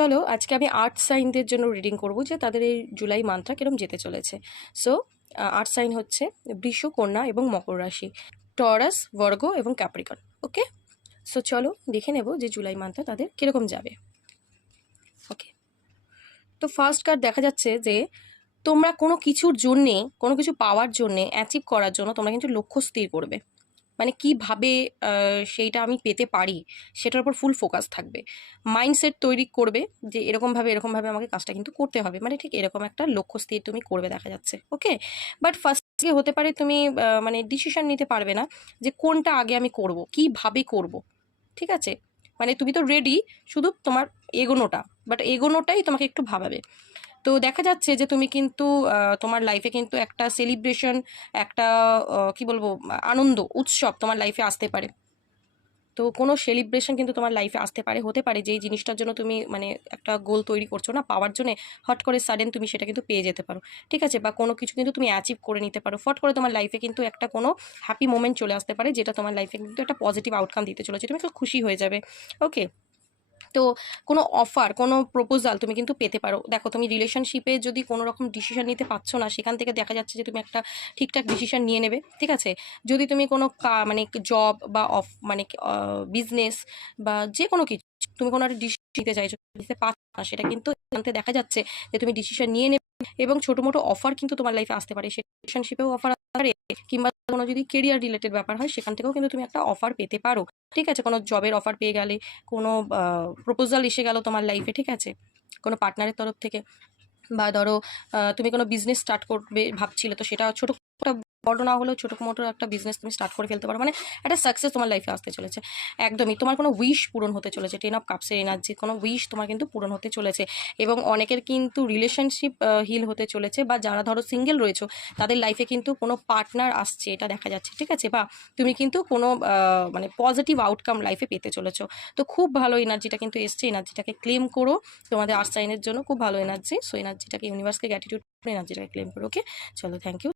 চলো আজকে আমি আর্থ সাইনদের জন্য রিডিং করব যে তাদের এই জুলাই মান্থটা কিরম যেতে চলেছে। সো আর্থ সাইন হচ্ছে বৃষ, কন্যা এবং মকর রাশি, টরাস, বর্গ এবং ক্যাপ্রিকন। ওকে, সো চলো দেখে নেব যে জুলাই মান্থটা তাদের কিরকম যাবে। ওকে, তো ফার্স্ট কার্ড দেখা যাচ্ছে যে তোমরা কোনো কিছুর জন্যে, কোনো কিছু পাওয়ার জন্যে, অ্যাচিভ করার জন্য তোমরা কিন্তু লক্ষ্য স্থির করবে। মানে কীভাবে সেইটা আমি পেতে পারি সেটার উপর ফুল ফোকাস থাকবে। মাইন্ডসেট তৈরি করবে যে এরকমভাবে আমাকে কাজটা কিন্তু করতে হবে, মানে ঠিক এরকম একটা লক্ষ্য স্থির তুমি করবে দেখা যাচ্ছে। ওকে, বাট ফার্স্টে হতে পারে তুমি মানে ডিসিশন নিতে পারবে না যে কোনটা আগে আমি করব, কীভাবে করব। ঠিক আছে, মানে তুমি তো রেডি, শুধু তোমার এগোনোটা, বাট এগোনোটাই তোমাকে একটু ভাবাবে। তো দেখা যাচ্ছে যে তুমি কিন্তু তোমার লাইফে কিন্তু একটা সেলিব্রেশন, একটা কি বলবো, আনন্দ উৎসব তোমার লাইফে আসতে পারে। তো কোনো সেলিব্রেশন কিন্তু তোমার লাইফে আসতে পারে, হতে পারে যেই জিনিসটার জন্য তুমি মানে একটা গোল তৈরি করছো না পাওয়ার জন্য, হট করে সাডেন তুমি সেটা কিন্তু পেয়ে যেতে পারো। ঠিক আছে, বা কোনো কিছু কিন্তু তুমি অ্যাচিভ করে নিতে পারো, ফট করে তোমার লাইফে কিন্তু একটা কোনো হ্যাপি মোমেন্ট চলে আসতে পারে যেটা তোমার লাইফে কিন্তু একটা পজিটিভ আউটকাম দিতে চলেছে, তুমি খুব খুশি হয়ে যাবে। ওকে, তো কোনো অফার, কোনো প্রপোজাল তুমি কিন্তু পেতে পারো। দেখো তুমি রিলেশনশিপে যদি কোনো রকম ডিসিশন নিতে পারছো না, সেখান থেকে দেখা যাচ্ছে যে তুমি একটা ঠিকঠাক ডিসিশন নিয়ে নেবে। ঠিক আছে, যদি তুমি কোনো মানে জব বা মানে বিজনেস বা যে কোনো কিছু তুমি কোনো একটা ডিসিশন নিতে চাইছো, নিতে পারছো না, সেটা কিন্তু এখানে দেখা যাচ্ছে যে তুমি ডিসিশন নিয়ে নেবে। এবং ছোটো মোটো অফার কিন্তু তোমার লাইফে আসতে পারে, সে রিলেশনশিপেও অফার আসতে পারে, কিংবা কোনো যদি কেরিয়ার রিলেটেড ব্যাপার হয় সেখান থেকেও কিন্তু তুমি একটা অফার পেতে পারো। ঠিক আছে, কোনো জবের অফার পেয়ে গেলে, কোনো প্রপোজাল এসে গেল তোমার লাইফে, ঠিক আছে, কোনো পার্টনারের তরফ থেকে, বা ধরো তুমি কোনো বিজনেস স্টার্ট করবে ভাবছিলে, তো সেটা ছোটো বড় না হলেও ছোটো মোটো একটা বিজনেস তুমি স্টার্ট করে ফেলতে পারো, মানে একটা সাকসেস তোমার লাইফে আসতে চলেছে। একদমই তোমার কোনো উইশ পূরণ হতে চলেছে, 10 অফ কাপসের এনার্জি, কোনো উইশ তোমার কিন্তু পূরণ হতে চলেছে। এবং অনেকের কিন্তু রিলেশনশিপ হিল হতে চলেছে, বা যারা ধরো সিঙ্গেল রয়েছে তাদের লাইফে কিন্তু কোনো পার্টনার আসছে, এটা দেখা যাচ্ছে। ঠিক আছে, বা তুমি কিন্তু কোনো মানে পজিটিভ আউটকাম লাইফে পেতে চলেছো। তো খুব ভালো এনার্জিটা কিন্তু এসছে, এনার্জিটাকে ক্লেম করো। তোমাদের আর্থ সাইনের জন্য খুব ভালো এনার্জি, সো এনার্জিটাকে ইউনিভার্সকে গ্র্যাটিটিউড, এনার্জিটাকে ক্লেম করো। ওকে, চলো, থ্যাংক ইউ।